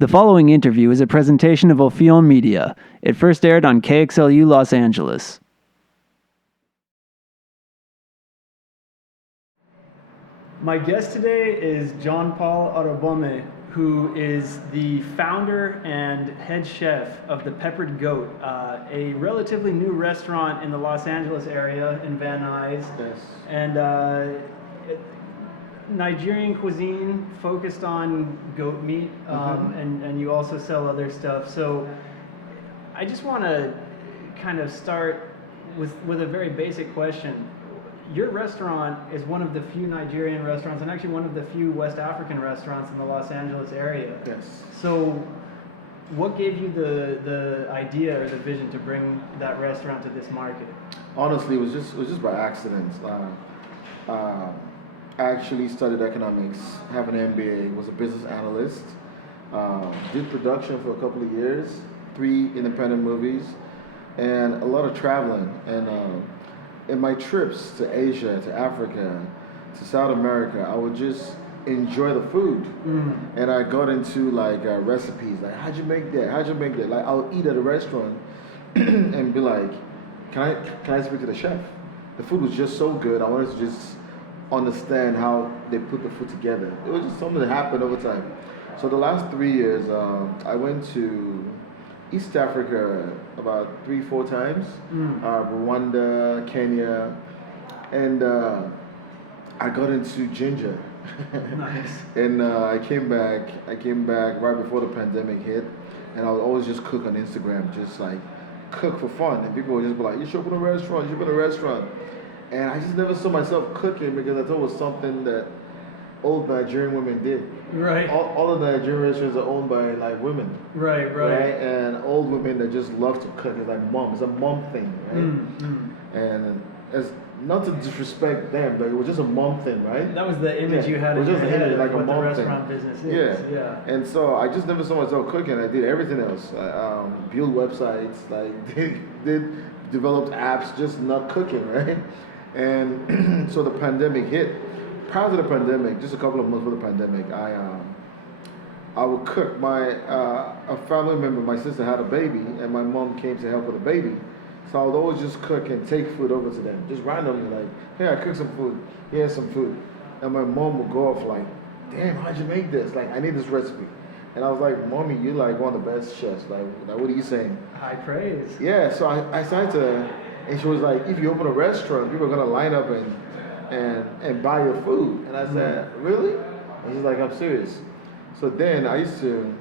The following interview is a presentation of Ofiɔ Media. It first aired on KXLU Los Angeles. My guest today is JohnPaul Arabome, who is the founder and head chef of the Peppered Goat, a relatively new restaurant in the Los Angeles area in Van Nuys. Yes. And Nigerian cuisine focused on goat meat, and you also sell other stuff. So I just want to kind of start with a very basic question. Your restaurant is one of the few Nigerian restaurants, and actually one of the few West African restaurants in the Los Angeles area. Yes. So what gave you the idea or the vision to bring that restaurant to this market? Honestly, it was just by accident. I actually studied economics, have an MBA, was a business analyst, did production for a couple of years, 3 independent movies, and a lot of traveling. And in my trips to Asia, to Africa, to South America, I would just enjoy the food. And I got into like recipes, like how'd you make that? How'd you make that? Like I'll eat at a restaurant and be like, can I speak to the chef? The food was just so good. I wanted to just understand how they put the food together. It was just something that happened over time. So the last 3 years, I went to East Africa about 3-4 times, Rwanda, Kenya, and I got into ginger. Nice. And I came back right before the pandemic hit, and I would always just cook on Instagram, just like cook for fun. And people would just be like, you should open a restaurant, you should open a restaurant. And I just never saw myself cooking because I thought it was something that old Nigerian women did. Right. All of the Nigerian restaurants are owned by like women. Right. And old women that just love to cook. It's like mom. It's a mom thing, right? And it's not to disrespect them, but it was just a mom thing, right? That was the image you had it was in just your an head image, like of a what the mom restaurant thing. business is. Yeah. And so I just never saw myself cooking. I did everything else. Build websites, like did developed apps, just not cooking, right? And so the pandemic hit. Prior to the pandemic, just a couple of months before the pandemic, I would cook. A family member, my sister had a baby, and my mom came to help with the baby. So I would always just cook and take food over to them, just randomly, like, hey, I cooked some food. Here's some food. And my mom would go off like, damn, how'd you make this? Like, I need this recipe. And I was like, Mommy, you're like one of the best chefs. Like what are you saying? High praise. Yeah, so I started to, and she was like, if you open a restaurant, people are gonna line up and buy your food. And I said, really? And she's like, I'm serious. So then I used to,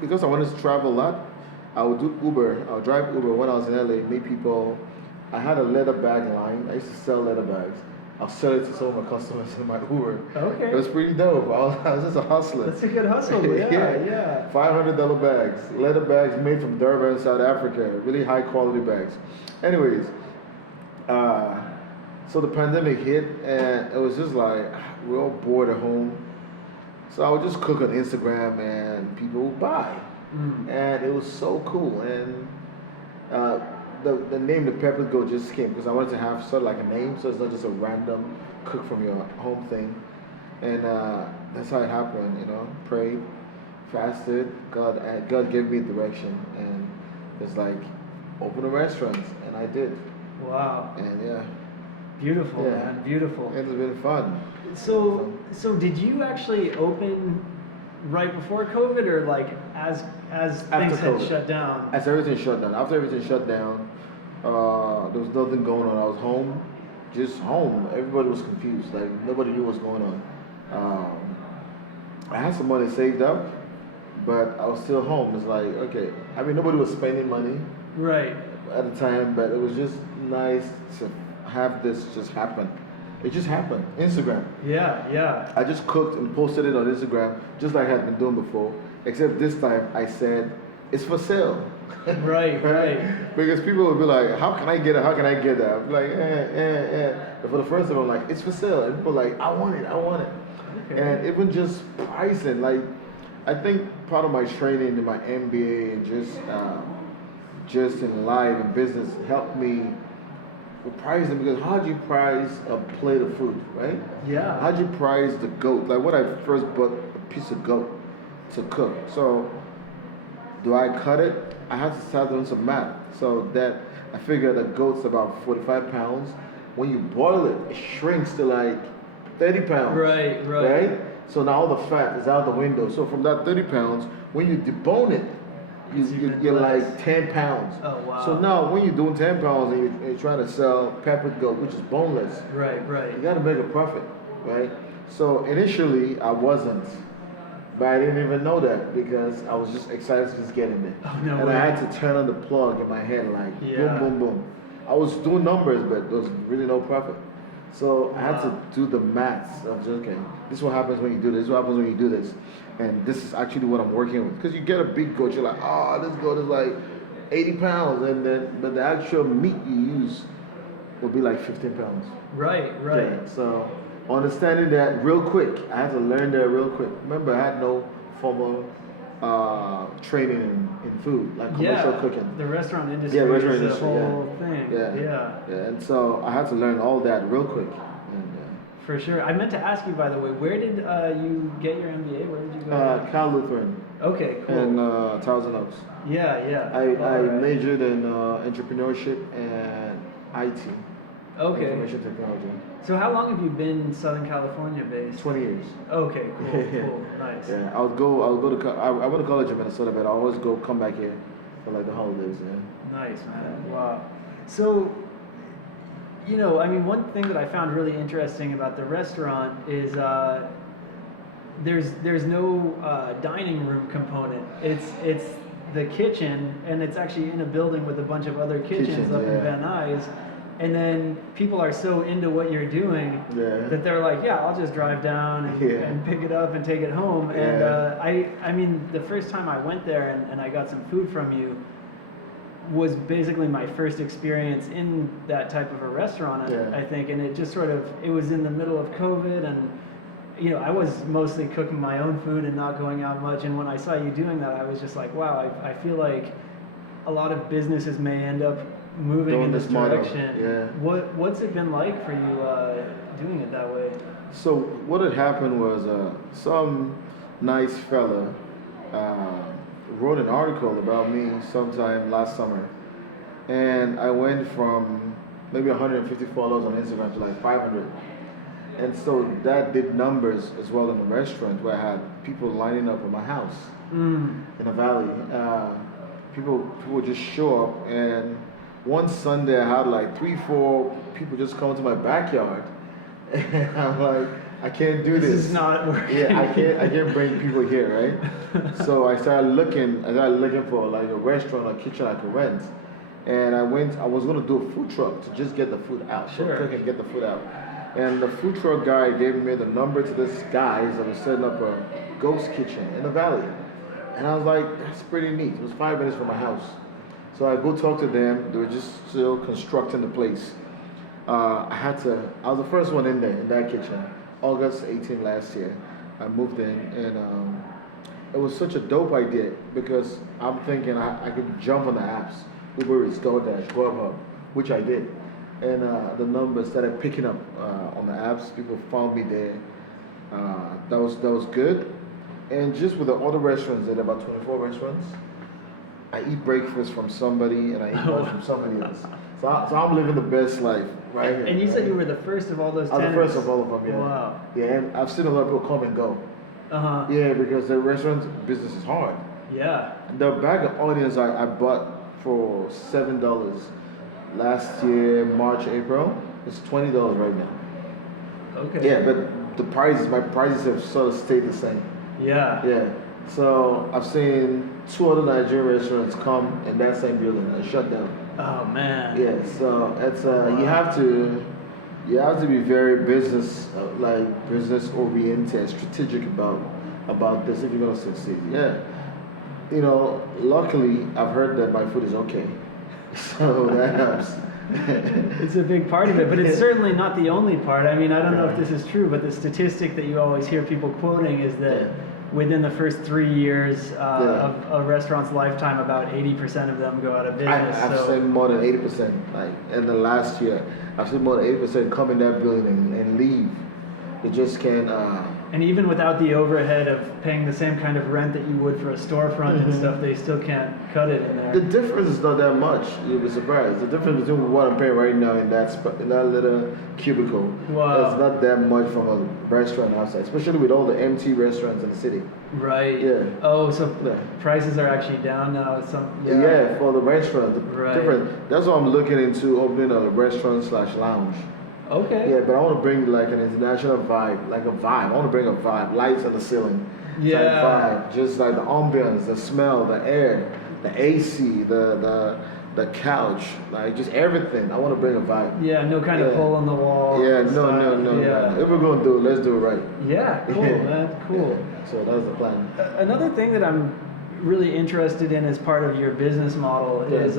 because I wanted to travel a lot, I would do Uber. I would drive Uber when I was in LA, meet people. I had a leather bag line. I used to sell leather bags. I'll sell it to some of my customers in my Uber. Okay. It was pretty dope. I was just a hustler. That's a good hustle. Yeah. $500 bags, leather bags made from Durban, South Africa. Really high quality bags. Anyways, so the pandemic hit, and it was just like we're all bored at home. So I would just cook on Instagram, and people would buy, and it was so cool. And the name, the Peppered Goat, just came because I wanted to have sort of like a name, so it's not just a random cook from your home thing. And that's how it happened, you know. Prayed, fasted, God gave me direction, and it's like open a restaurant, and I did. Wow. And yeah. Beautiful, man. Beautiful. It's been fun. So did you actually open right before COVID, or like as things had shut down? As everything shut down. After everything shut down, there was nothing going on. I was home, just home. Everybody was confused. Like nobody knew what's going on. I had some money saved up, but I was still home. It's like, okay. I mean, nobody was spending money. Right. At the time, but it was just nice to have this just happen. It just happened. Instagram. Yeah. I just cooked and posted it on Instagram, just like I had been doing before. Except this time, I said it's for sale. Right. Because people would be like, "How can I get it? How can I get that?" I'm like, But for the first time, I'm like, "It's for sale," and people are like, "I want it. Okay. And even just pricing, like, I think part of my training in my MBA and just in life and business helped me with pricing, because how do you price a plate of food, right? Yeah. How do you price the goat? Like when I first bought a piece of goat to cook. So do I cut it? I have to start doing some math. So that I figured a goat's about 45 pounds. When you boil it, it shrinks to like 30 pounds. Right? So now all the fat is out the window. So from that 30 pounds, when you debone it, you're like 10 pounds. Oh, wow. So now when you're doing 10 pounds and you're trying to sell peppered goat, which is boneless, Right. you got to make a profit, right? So initially I wasn't, but I didn't even know that because I was just excited to just get in there. Oh, no and way. I had to turn on the plug in my head like Yeah. boom, boom, boom. I was doing numbers, but there was really no profit. So I had to do the maths of just, okay, this is what happens when you do this. This is what happens when you do this. And this is actually what I'm working with. Because you get a big goat, you're like, oh, this goat is like 80 pounds. But the actual meat you use will be like 15 pounds. Right. Yeah, so understanding that real quick, I had to learn that real quick. Remember, I had no formal training in food, like commercial cooking. The restaurant industry restaurant is industry, a whole thing. Yeah, and so I had to learn all that real quick. And, for sure. I meant to ask you, by the way, where did you get your MBA? Where did you go? Cal Lutheran. Okay, cool. In Thousand Oaks. Yeah. I majored in entrepreneurship and IT. Okay. Information technology. So how long have you been Southern California based? 20 years. Okay, cool, nice. Yeah, I went to college in Minnesota, but I always come back here for like the holidays. Yeah. Nice, man. Wow. So, I mean, one thing that I found really interesting about the restaurant is there's no dining room component. It's the kitchen, and it's actually in a building with a bunch of other kitchens up in Van Nuys. And then people are so into what you're doing that they're like, yeah, I'll just drive down and pick it up and take it home. And I mean, the first time I went there and I got some food from you was basically my first experience in that type of a restaurant, I think. And it just it was in the middle of COVID, and I was mostly cooking my own food and not going out much. And when I saw you doing that, I was just like, wow, I feel like a lot of businesses may end up moving in this direction. What's it been like for you doing it that way? So what had happened was some nice fella wrote an article about me sometime last summer, and I went from maybe 150 followers on Instagram to like 500, and so that did numbers as well in the restaurant where I had people lining up at my house in the valley. People would just show up, and one Sunday I had like 3-4 people just come to my backyard, and I'm like, I can't do this. This is not working. Yeah, I can't bring people here, right? So I started looking for like a restaurant or kitchen I could rent, and I was gonna do a food truck to just get the food out, cook and get the food out. And the food truck guy gave me the number to this guy that was setting up a ghost kitchen in the valley, and I was like, that's pretty neat. It was 5 minutes from my house. So I go talk to them. They were just still constructing the place. I was the first one in there, in that kitchen. August 18 last year, I moved in, and it was such a dope idea because I'm thinking I could jump on the apps, Uber Eats, DoorDash, Grubhub, which I did. And the numbers started picking up on the apps. People found me there. That was good. And just with the other restaurants, there are about 24 restaurants. I eat breakfast from somebody and I eat lunch from somebody else. So I'm living the best life right here. And you said you were the first of all those tenants? I was the first of all of them, yeah. Wow. Yeah, and I've seen a lot of people come and go. Uh-huh. Yeah, because the restaurant business is hard. Yeah. The bag of onions I bought for $7 last year, March, April, it's $20 right now. Okay. Yeah, but my prices have sort of stayed the same. Yeah. Yeah. So I've seen 2 other Nigerian restaurants come in that same building and shut down. Oh man. Yeah. So it's you have to be very business oriented, strategic about this if you're gonna succeed. Yeah. Luckily I've heard that my food is okay, so that helps. It's a big part of it, but it's certainly not the only part. I mean, I don't know if this is true, but the statistic that you always hear people quoting is that within the first 3 years of a restaurant's lifetime, about 80% of them go out of business. I've seen more than 80%. Like in the last year, I've seen more than 80% come in that building and leave. They just can't. And even without the overhead of paying the same kind of rent that you would for a storefront and stuff, they still can't cut it in there. The difference is not that much. You'll be surprised. The difference between what I'm paying right now in that little cubicle Wow. is not that much from a restaurant outside, especially with all the empty restaurants in the city. Right. Yeah. Oh, so Yeah. prices are actually down now. Yeah, for the restaurant. Right. Different. That's why I'm looking into opening a restaurant/lounge. Okay. Yeah, but I want to bring like an international vibe, like a vibe. I want to bring a vibe, lights on the ceiling. Yeah. Type vibe, just like the ambience, the smell, the air, the AC, the couch, like just everything. I want to bring a vibe. Yeah, no kind of Yeah. hole in the wall. Yeah, no. Yeah. If we're gonna do it, let's do it right. Yeah, cool, man, cool. Yeah. So that's the plan. Another thing that I'm really interested in as part of your business model is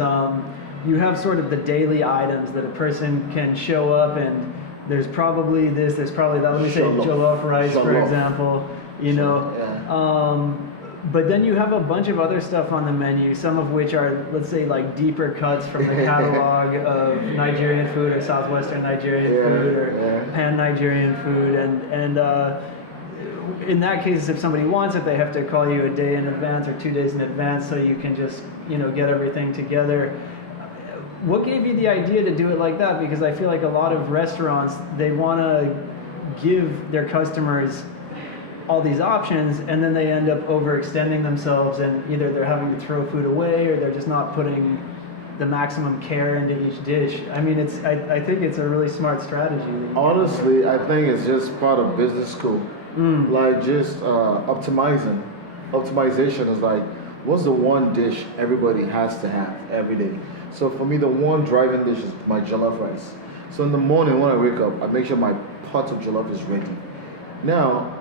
you have sort of the daily items that a person can show up and there's probably this, there's probably that. Let me say jollof rice, for example. You know. Yeah. But then you have a bunch of other stuff on the menu, some of which are, let's say, like deeper cuts from the catalog of Nigerian food or Southwestern Nigerian food or Pan-Nigerian food. And in that case, if somebody wants it, they have to call you a day in advance or 2 days in advance so you can just, get everything together. What gave you the idea to do it like that? Because I feel like a lot of restaurants, they want to give their customers all these options, and then they end up overextending themselves, and either they're having to throw food away or they're just not putting the maximum care into each dish. I mean, I think it's a really smart strategy. Honestly, I think it's just part of business school. Like just optimizing. Optimization is like, what's the one dish everybody has to have every day? So for me, the one driving dish is my jollof rice. So in the morning when I wake up, I make sure my pot of jollof is ready. Now,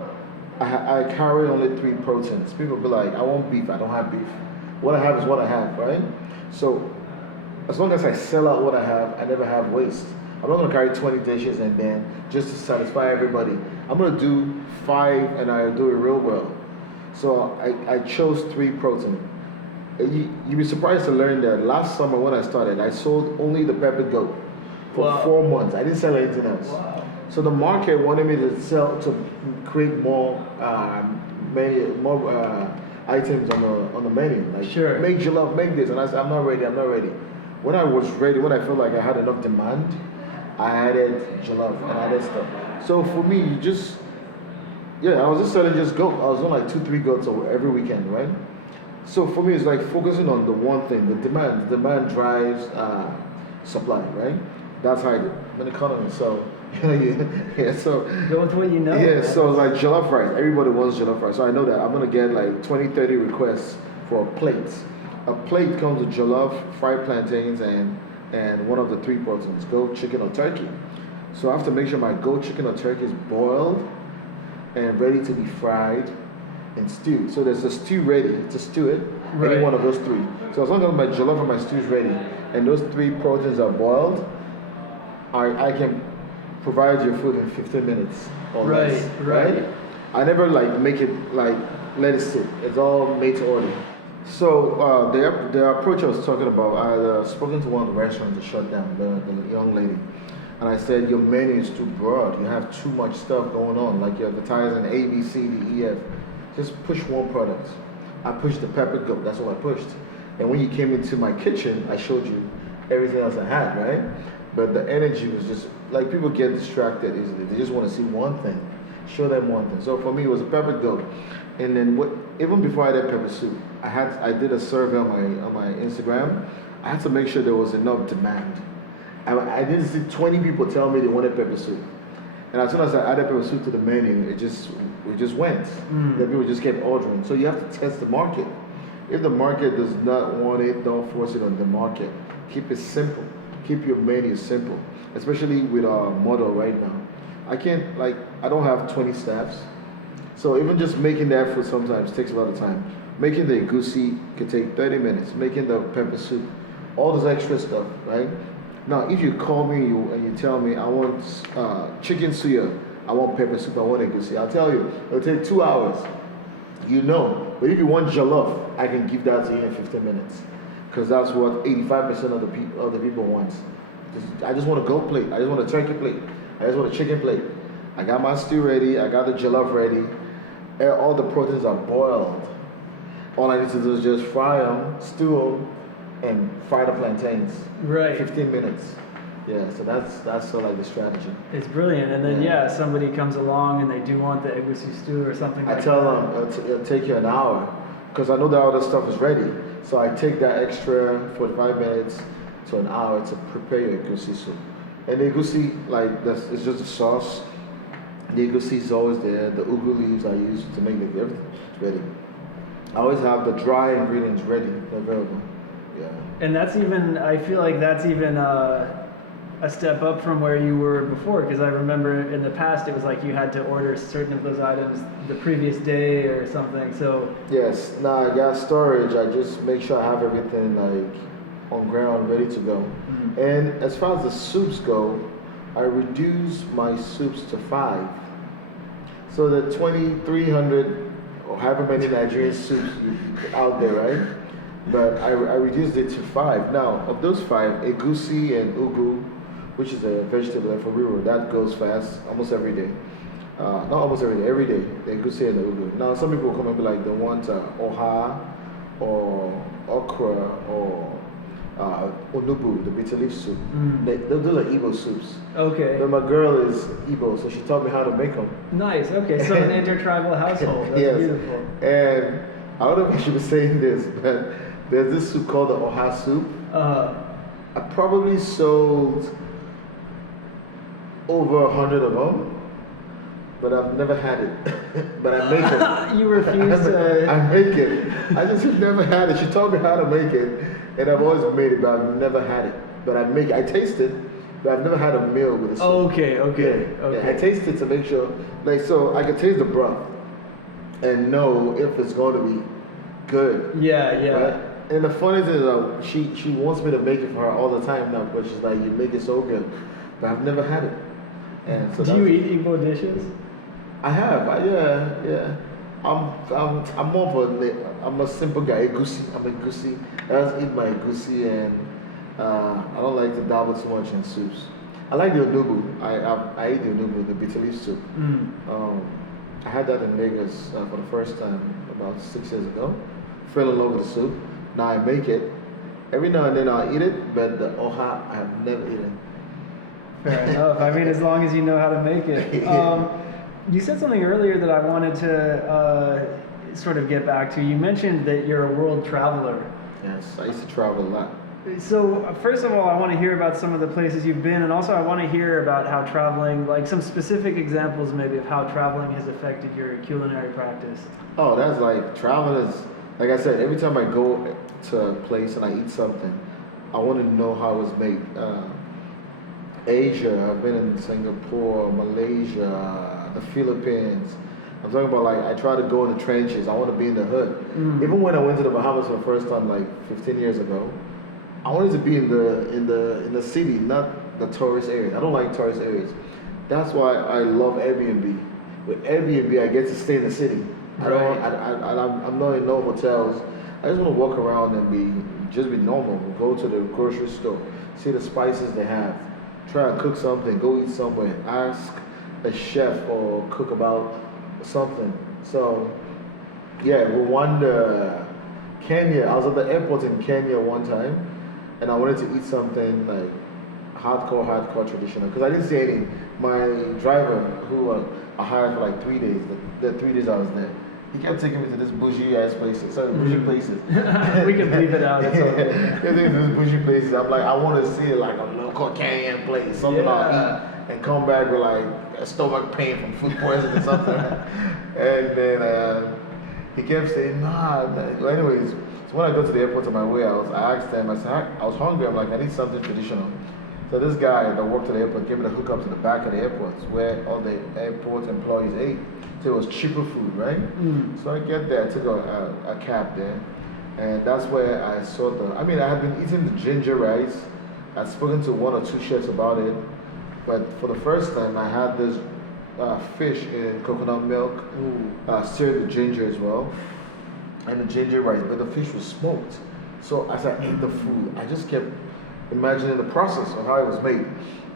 I carry only 3 proteins. People be like, I want beef, I don't have beef. What I have is what I have, right? So as long as I sell out what I have, I never have waste. I'm not gonna carry 20 dishes and then just to satisfy everybody. I'm gonna do 5 and I do it real well. So I chose 3 protein. You'd be surprised to learn that last summer when I started, I sold only the pepper goat for 4 months. I didn't sell anything else. Wow. So the market wanted me to create more items on the menu. Like, sure. Make jollof, make this. And I said, I'm not ready. When I was ready, when I felt like I had enough demand, I added jollof and added stuff. So for me, I was just selling just goat. I was on like 2-3 goats every weekend, right? So for me, it's like focusing on the one thing, the demand. Demand drives supply, right? That's how I do. I'm an economist, so so go with what you know. Yeah, so like jollof rice. Everybody wants jollof rice. So I know that I'm gonna get like 20-30 requests for a plate. A plate comes with jollof, fried plantains, and one of the 3 proteins, goat, chicken, or turkey. So I have to make sure my goat, chicken, or turkey is boiled and ready to be fried and stewed. So there's a stew ready to stew it. Right. Any one of those 3. So as long as my jollof and my stew is ready, and those 3 proteins are boiled, I can provide your food in 15 minutes or less. Right. I never like make it like let it sit. It's all made to order. So the approach I was talking about, I had spoken to one of the restaurants to shut down, the young lady. And I said, your menu is too broad. You have too much stuff going on. Like you're advertising A, B, C, D, E, F. Just push one product. I pushed the pepper goat. That's what I pushed. And when you came into my kitchen, I showed you everything else I had, right? But the energy was just, like people get distracted easily. They just want to see one thing. Show them one thing. So for me, it was a pepper goat. And then even before I did pepper soup, I did a survey on my Instagram. I had to make sure there was enough demand. I didn't see 20 people tell me they wanted pepper soup. And as soon as I added pepper soup to the menu, it just went. Then people just kept ordering. So you have to test the market. If the market does not want it, don't force it on the market. Keep it simple. Keep your menu simple, especially with our model right now. I don't have 20 staffs. So even just making that food sometimes takes a lot of time. Making the egusi can take 30 minutes. Making the pepper soup, all this extra stuff, right? Now, if you call me and you tell me, I want chicken suya, I want pepper soup, I want egusi, I'll tell you, it'll take 2 hours. But if you want jollof, I can give that to you in 15 minutes. Because that's what 85% of the people want. I just want a goat plate. I just want a turkey plate. I just want a chicken plate. I got my stew ready. I got the jollof ready. And all the proteins are boiled. All I need to do is just fry them, stew them, and fry the plantains. Right. 15 minutes. Yeah, so that's sort of like the strategy. It's brilliant. And then somebody comes along and they do want the egusi stew or something like that. I tell them it'll take you an hour because I know that all the stuff is ready. So I take that extra 45 minutes to an hour to prepare your egusi soup. And the egusi, it's just the sauce. The egusi is always there. The ugu leaves I use to make everything ready. I always have the dry ingredients ready, available. Yeah. And I feel like that's even a step up from where you were before, because I remember in the past it was like you had to order certain of those items the previous day or something. So yes, now I got storage. I just make sure I have everything on ground, ready to go. Mm-hmm. And as far as the soups go, I reduce my soups to 5. So the 2,300 or however many Nigerian soups out there, right? But I reduced it to 5. Now, of those 5, egusi and ugu, which is a vegetable and for real, that goes fast almost every day. Not almost every day, the egusi and the ugu. Now, some people will come and be like, they want oha or okra or onubu, the bitter leaf soup. Those are Igbo soups. Okay. But my girl is Igbo, so she taught me how to make them. Nice. Okay. So an intertribal household. That's yes. Beautiful. And I don't know if I should be saying this, but there's this soup called the oha soup. I probably sold over 100 of them, but I've never had it. But I make it. You refuse to. I make it. I just have never had it. She taught me how to make it, and I've always made it, but I've never had it. But I make it. I taste it, but I've never had a meal with a soup. Okay. Yeah, I taste it to make sure, so I can taste the broth and know if it's going to be good. Yeah. Right? And the funny thing is, she wants me to make it for her all the time now, but she's like, you make it so good, but I've never had it. And so do you eat Igbo dishes? I have. Yeah. I'm more of I'm a simple guy. Egusi. I'm egusi. I just eat my egusi, and I don't like to dabble too much in soups. I like the onubu. I eat the onubu, the bitter leaf soup. I had that in Lagos for the first time about 6 years ago. Fell in love with the soup. Now I make it. Every now and then I'll eat it, but the oha I have never eaten. Fair enough. I mean, as long as you know how to make it. You said something earlier that I wanted to sort of get back to. You mentioned that you're a world traveler. Yes, I used to travel a lot. So, first of all, I want to hear about some of the places you've been, and also I want to hear about how traveling, like some specific examples maybe of how traveling has affected your culinary practice. Oh, that's traveling is, like I said, every time I go to a place and I eat something, I want to know how it was made. Asia, I've been in Singapore, Malaysia, the Philippines. I'm talking about I try to go in the trenches. I want to be in the hood. Even when I went to the Bahamas for the first time 15 years ago, I wanted to be in the city, not the tourist areas. I don't like tourist areas. That's why I love Airbnb. With Airbnb, I get to stay in the city. I'm not in no hotels. I just want to walk around and be normal. Go to the grocery store, see the spices they have, try to cook something, go eat somewhere, ask a chef or cook about something. So, yeah, Rwanda, Kenya. I was at the airport in Kenya one time, and I wanted to eat something hardcore traditional, because I didn't see any. My driver, who I hired for 3 days, the 3 days I was there, he kept taking me to this bougie ass places, bougie places. We can leave it out. It's okay. He taking me to these bougie places. I'm like, I want to see a local Kenyan place, something I'll eat, and come back with a stomach pain from food poisoning or something. And then he kept saying, nah. Well, anyways, so when I go to the airport on my way, I asked him, I said, I was hungry. I'm like, I need something traditional. So this guy that worked at the airport gave me the hookup to the back of the airport where all the airport employees ate. So it was cheaper food, right? So I get there, I took a cab there, and that's where I saw I had been eating the ginger rice. I'd spoken to 1 or 2 chefs about it, but for the first time I had this fish in coconut milk, stirred with ginger as well, and the ginger rice, but the fish was smoked. So as I ate the food, I just kept imagining the process of how it was made.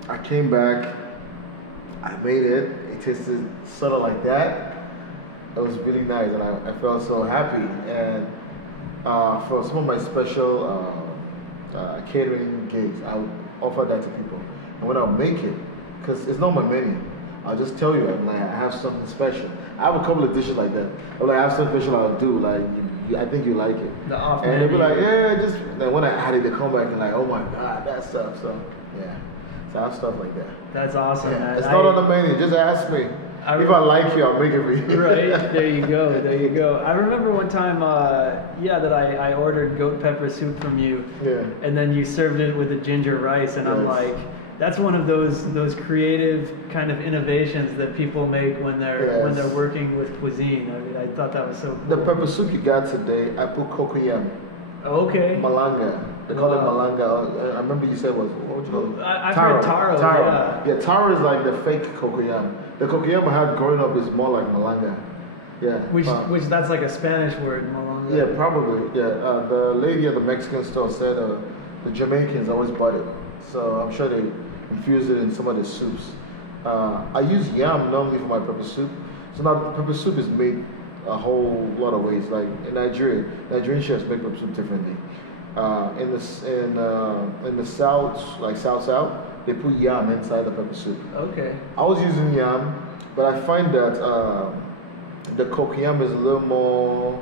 I came back, I made it, it it tasted sort of like that. It was really nice, and I felt so happy. And for some of my special catering gigs, I would offer that to people. And when I would make it, because it's not my menu, I'll just tell you, I'm like, I have something special. I have a couple of dishes like that. I'm like, I have something special I'll do. Like, I think you like it. The off and menu. they'll be like, yeah, just. And when I add it, they come back and like, oh my God, that stuff. So, yeah. So I have stuff like that. That's awesome, Yeah. man. It's not on the menu. Just ask me. If I like you, I'll make it for you. Right, there you go, there you go. I remember one time, that I ordered goat pepper soup from you, Yeah. and then you served it with a ginger rice, and I'm Yes. like, that's one of those creative kind of innovations that people make when they're working with cuisine. I mean, I thought that was so cool. The pepper soup you got today, I put cocoyam. Okay. Malanga. They call it Wow. malanga. I remember you said what would you call it? I've heard taro, yeah. Yeah, taro is like the fake cocoyam. The cocoyam I had growing up is more like malanga. Yeah. Which that's like a Spanish word, malanga. Yeah, probably. Yeah. The lady at the Mexican store said the Jamaicans always bought it. So I'm sure they infuse it in some of the soups. I use yam normally for my pepper soup. So now pepper soup is made a whole lot of ways. Like in Nigeria, Nigerian chefs make pepper soup differently. In the south, like south, they put yam inside the pepper soup. Okay. I was using yam, but I find that the cocoyam is a little more.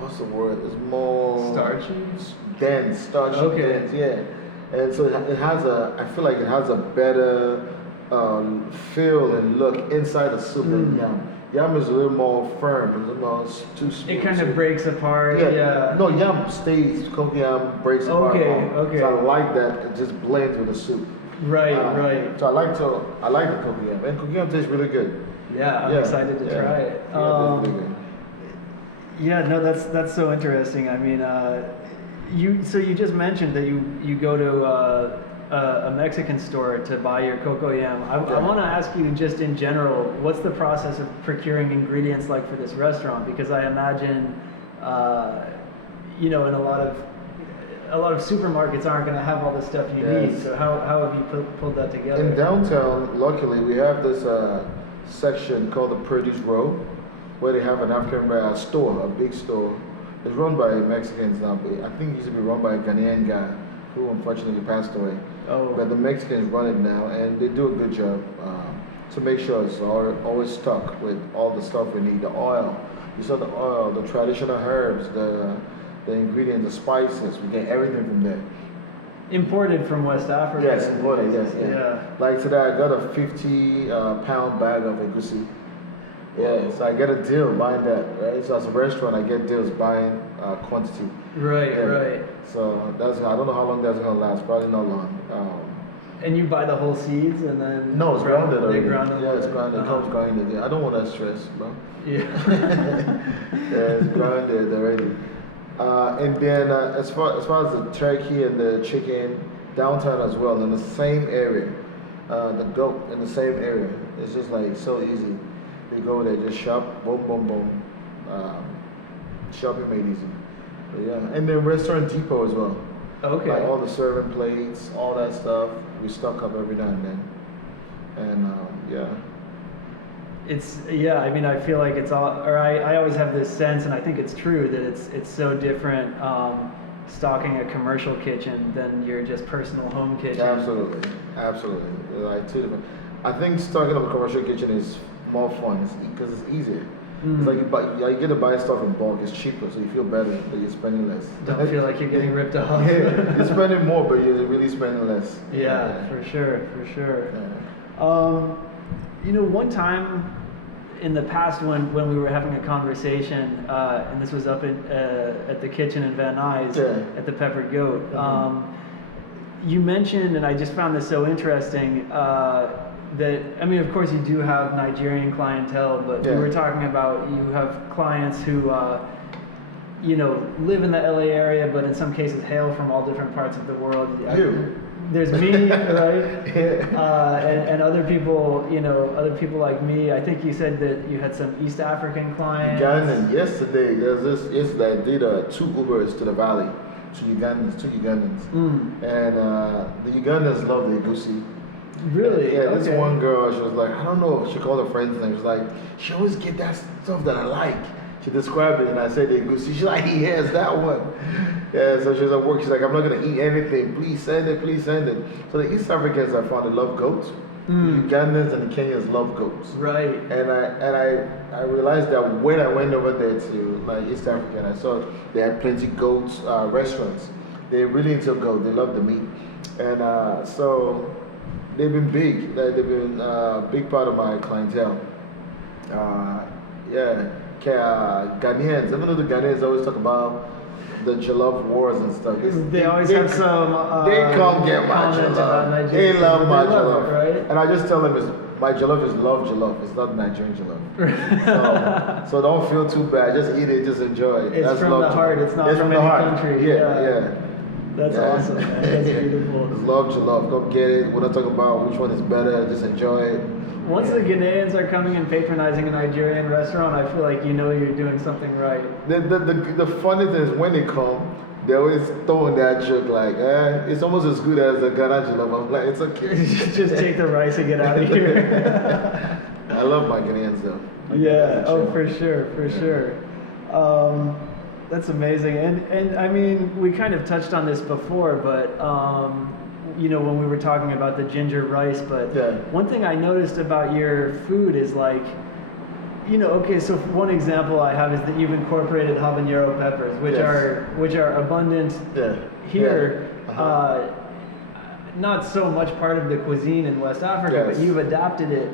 What's the word? It's more Starchy? dense, starchy. Okay. Dense, yeah. And so it has I feel like it has a better feel and look inside the soup than yam. Yam is a little more firm, it's a little more too smooth. It kind of breaks apart. Yeah. No, yam stays, cocoyam breaks apart. Okay. So I like that it just blends with the soup. Right, right. So I like the cocoyam, and cocoyam tastes really good. Yeah, I'm excited to try it. Yeah, it tastes really good. Yeah, no, that's so interesting. I mean, you just mentioned that you go to a Mexican store to buy your cocoyam. I want to ask you just in general, what's the process of procuring ingredients like for this restaurant? Because I imagine, in a lot of supermarkets aren't going to have all the stuff you need. So how have you pulled that together? In downtown, luckily, we have this section called the Produce Row, where they have an African store, a big store. It's run by Mexicans now, but I think it used to be run by a Ghanaian guy who unfortunately passed away. Oh. But the Mexicans run it now, and they do a good job to make sure it's always stocked with all the stuff we need. The oil, you saw the oil, the traditional herbs, the ingredients, the spices. We get everything from there. Imported from West Africa. Yes, imported. Yes, Yeah. Like today, I got a 50-pound bag of egusi. Yeah, so I get a deal buying that, right? So as a restaurant, I get deals buying quantity. Right, Yeah. right. So I don't know how long that's gonna last. Probably not long. And you buy the whole seeds and then No, it's grounded already. They ground it. Yeah, it's grounded. It comes grounded. Yeah, I don't want that stress, bro. Yeah. Yeah, it's grounded already. And then as far as the turkey and the chicken, downtown as well, in the same area, the goat in the same area. It's just like so easy. You go there, just shop, boom, boom, boom. Shopping made easy. But yeah, and then Restaurant Depot as well. Okay. Like all the serving plates, all that stuff, we stock up every now and then. And yeah. I mean, I feel like it's all, or I always have this sense, and I think it's true, that it's so different stocking a commercial kitchen than your just personal home kitchen. Absolutely. Like two different. I think stocking up a commercial kitchen is more fun because it's easier. It's like you get to buy stuff in bulk. It's cheaper, so you feel better, but you're spending less. Don't feel like you're getting ripped off. Yeah, you're spending more, but you're really spending less. Yeah, for sure. Yeah. One time in the past when we were having a conversation, and this was up at the kitchen in Van Nuys at the Peppered Goat, you mentioned, and I just found this so interesting, that, I mean, of course you do have Nigerian clientele, but we were talking about you have clients who, live in the LA area, but in some cases hail from all different parts of the world. There's me, right? And other people, other people like me. I think you said that you had some East African clients. Ugandan. Yesterday I did 2 Ubers to the valley, two Ugandans. And the Ugandans love the egusi. Really? Yeah, this Okay. one girl, she was like, I don't know, she called her friends and she was like, she always get that stuff that I like. She described it and I said, she's like, yes, that one. Yeah, so she was at work, she's like, I'm not going to eat anything. Please send it, please send it. So the East Africans I found, they love goats. The Ugandans and the Kenyans love goats. Right. And I realized that when I went over there to like East Africa and I saw they had plenty goats restaurants. They're really into goat. They love the meat. And so they've been big. They've been a big part of my clientele. Ghanaians. Even though the Ghanaians always talk about the jollof wars and stuff. They always have some. They come get my comment about jollof. Nigeria. They love my They love jollof. it, right? And I just tell them my jollof is love jollof. It's not Nigerian jollof. so don't feel too bad. Just eat it. Just enjoy it. It's That's from love the heart. jollof. It's not It's from the any heart. country. Yeah. That's awesome, man. That's beautiful. It's love jollof. Go get it. We're not talking about which one is better. Just enjoy it. Once the Ghanaians are coming and patronizing a Nigerian restaurant, I feel like you know you're doing something right. The funny thing is when they come, they always throwing that joke like, it's almost as good as the Ghana jollof. I'm like, it's okay. Just take the rice and get out of here. I love my Ghanaians though. Yeah, for sure. That's amazing. And I mean, we kind of touched on this before, but when we were talking about the ginger rice, but one thing I noticed about your food is like, so one example I have is that you've incorporated habanero peppers, which are abundant here. Not so much part of the cuisine in West Africa, but you've adapted it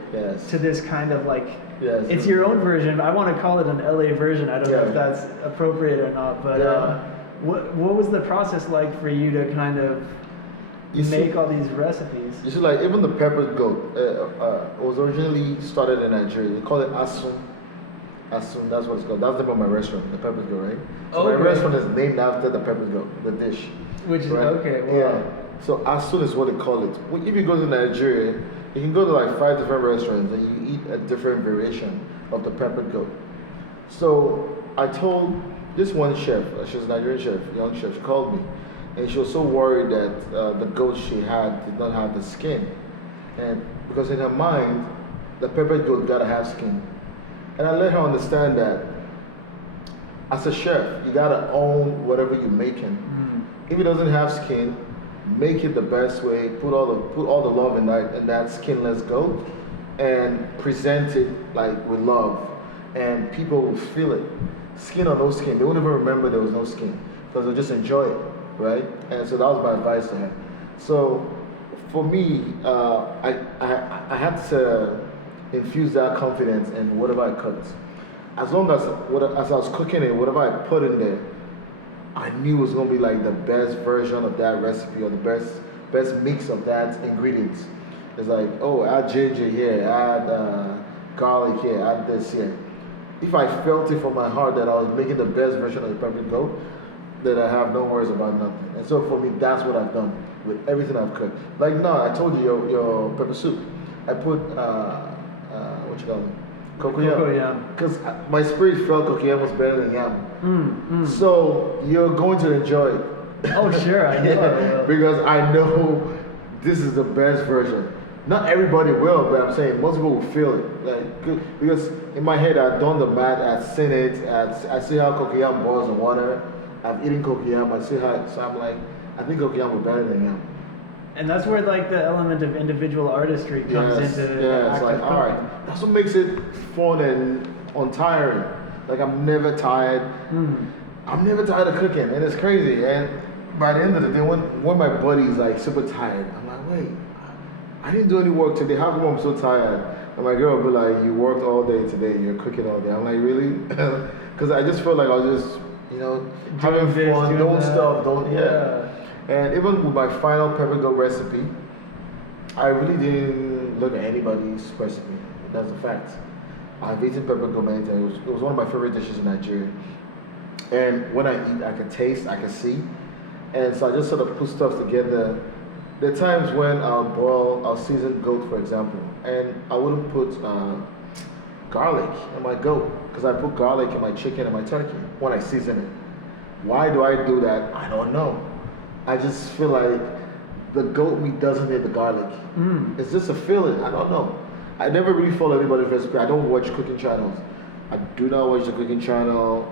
to this kind of like, it's your own version. I want to call it an LA version. I don't know if that's appropriate or not, but what was the process like for you to kind of make all these recipes? You see, like even the peppered goat was originally started in Nigeria. They call it asun. Asun, that's what it's called. That's the name of my restaurant, the peppered goat, right? So my restaurant is named after the peppered goat, the dish. Which is okay. Wow. Yeah. So asun is what they call it. If you go to Nigeria, you can go to like 5 different restaurants and you eat a different variation of the peppered goat. So I told this one chef, she's a Nigerian chef, young chef, she called me. And she was so worried that the goat she had did not have the skin. And because in her mind, the peppered goat gotta have skin. And I let her understand that as a chef, you gotta own whatever you're making. If it doesn't have skin, make it the best way, put all the love in that skinless goat and present it like with love. And people will feel it. Skin or no skin, they won't even remember there was no skin because they'll just enjoy it. Right? And so that was my advice to her. So for me, I had to infuse that confidence in whatever I cooked. As long as I was cooking it, whatever I put in there, I knew it was going to be like the best version of that recipe or the best mix of that ingredients. It's like, add ginger here, add garlic here, add this here. If I felt it from my heart that I was making the best version of the peppered goat, that I have no worries about nothing. And so for me, that's what I've done with everything I've cooked. Like now, I told you your pepper soup. I put, what you call it? Cocoyam. Because my spirit felt cocoyam was better than yam. So you're going to enjoy it. Oh, sure, I know. Because I know this is the best version. Not everybody will, but I'm saying most people will feel it. Like, because in my head, I've done the math, I've seen it, I see how cocoyam boils in water. I've eaten cocoyam, I see how, so I'm like, I think cocoyam was better than yam. And that's where like the element of individual artistry comes into the it's like, all right. That's what makes it fun and untiring. Like I'm never tired. I'm never tired of cooking, and it's crazy. And by the end of the day, when my body's like super tired, I'm like, wait, I didn't do any work today. How come I'm so tired? And my girl will be like, you worked all day today, you're cooking all day. I'm like, really? Because I just felt like I was just, having fun, doing stuff, And even with my final pepper goat recipe, I really didn't look at anybody's recipe. That's a fact. I've eaten pepper goat many times. It was one of my favorite dishes in Nigeria. And when I eat, I can taste, I can see. And so I just sort of put stuff together. There are times when I'll season goat, for example, and I wouldn't put garlic in my goat because I put garlic in my chicken and my turkey when I season it. Why do I do that? I don't know. I just feel like the goat meat doesn't hit the garlic. It's just a feeling. I don't know. I never really follow anybody's recipe. I don't watch cooking channels. I do not watch the cooking channel.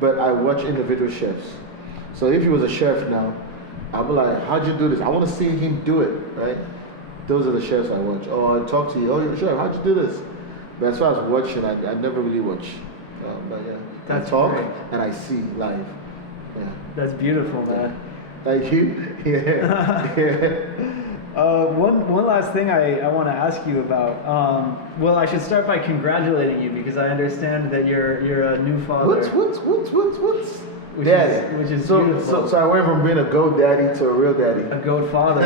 But I watch individual chefs. So if he was a chef now, I'll be like, how'd you do this? I want to see him do it, right? Those are the chefs I watch. Or I talk to you, oh, you're a chef, how'd you do this? But as far as watching, I never really watch. But yeah, That's I talk great. and I see live. Yeah. That's beautiful, man. Thank you. One last thing I want to ask you about. Well, I should start by congratulating you because I understand that you're a new father. What's? Which Daddy. Which is so, beautiful. So I went from being a goat daddy to a real daddy. A goat father.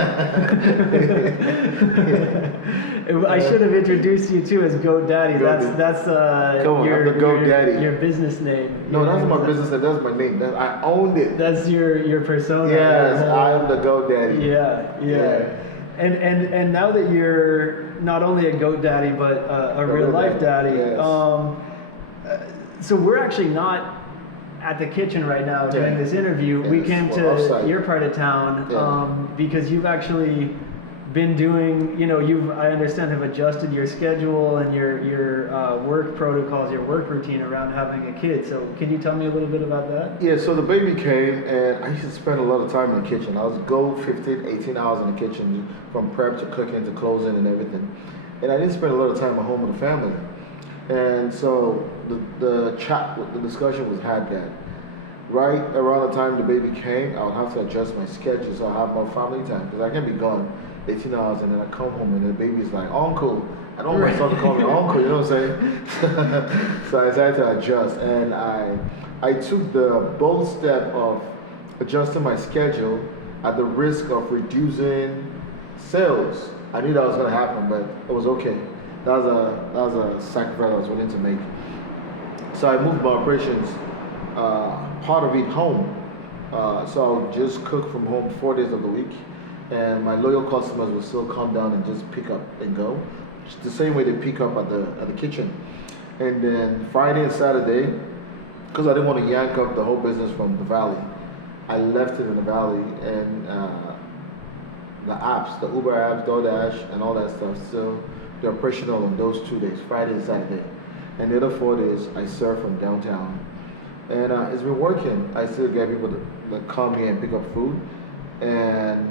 I should have introduced you too as Goat Daddy. That's Come on, I'm the Goat Daddy. Your business name. No, that's my business name. That's my name. I owned it. That's your persona. Yes, I am the Goat Daddy. Yeah. And now that you're not only a goat daddy but a real life daddy, yes. So we're actually not at the kitchen right now doing this interview. Yes, We came to offsite. your part of town because you've actually been doing, I understand, have adjusted your schedule and your work protocols, your work routine around having a kid. So can you tell me a little bit about that? Yeah, so the baby came and I used to spend a lot of time in the kitchen. I was go 15, 18 hours in the kitchen from prep to cooking to closing and everything. And I didn't spend a lot of time at home with the family. And so the discussion was had that right around the time the baby came, I would have to adjust my schedule so I have more family time because I can't be gone 18 hours and then I come home and the baby's like, Uncle. I don't want my son to call me Uncle, you know what I'm saying? So I decided to adjust and I took the bold step of adjusting my schedule at the risk of reducing sales. I knew that was going to happen, but it was okay. That was a sacrifice I was willing to make. So I moved my operations, part of it home. So I'll just cook from home 4 days of the week. And my loyal customers will still come down and just pick up and go. It's the same way they pick up at the kitchen. And then Friday and Saturday, because I didn't want to yank up the whole business from the valley, I left it in the valley and the apps, the Uber apps, DoorDash, and all that stuff, still they're operational on those 2 days, Friday and Saturday. And the other 4 days, I serve from downtown. And it's been working. I still get people that come here and pick up food. And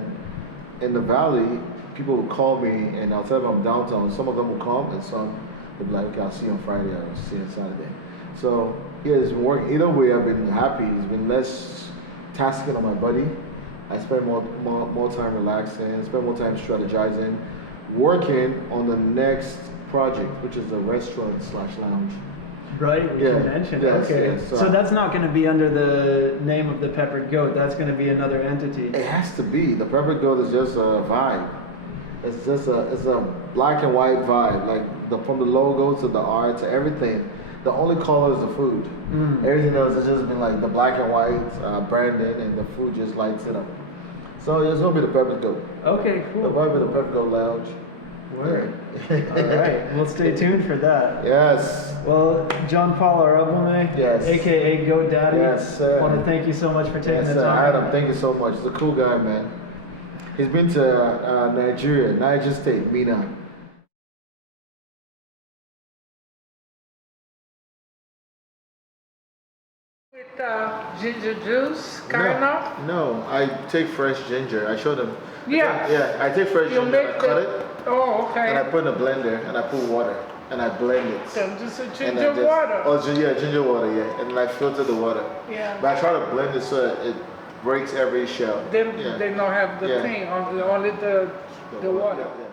in the valley, people will call me and I'll tell them I'm downtown. Some of them will come and some will be like, okay, I'll see you on Friday or I'll see you on Saturday. So yeah, it's been working. Either way, I've been happy. It's been less tasking on my body. I spend more time relaxing, spend more time strategizing, working on the next project, which is a restaurant/lounge. Right, which you mentioned. Yes, okay. yes, so that's not going to be under the name of the Peppered Goat. That's going to be another entity. It has to be. The Peppered Goat is just a vibe. It's just a black and white vibe. Like from the logo to the art to everything. The only color is the food. Everything else has just been like the black and white branding, and the food just lights it up. So it's gonna be the Peppered Goat. Okay, cool. It'll probably be the Peppered Goat Lounge. Word. All right, we'll stay tuned for that. Yes. Well, JohnPaul Arabome, Yes. aka Goat Daddy. Yes, sir. I want to thank you so much for taking Yes, the sir. time. Adam, thank you so much. He's a cool guy, man. He's been to Niger State, Mina. With ginger juice, kind of? No, I take fresh ginger. I showed them. Yeah. Yeah, I take fresh You ginger, make I cut it, Oh, okay. and I put it in a blender, and I put water, and I blend it. So just a And ginger I just, water. Oh, yeah, ginger water, yeah. And I filter the water. Yeah. But I try to blend it so that it breaks every shell. Then Yeah. they don't have the Yeah. thing, only the water. Yeah.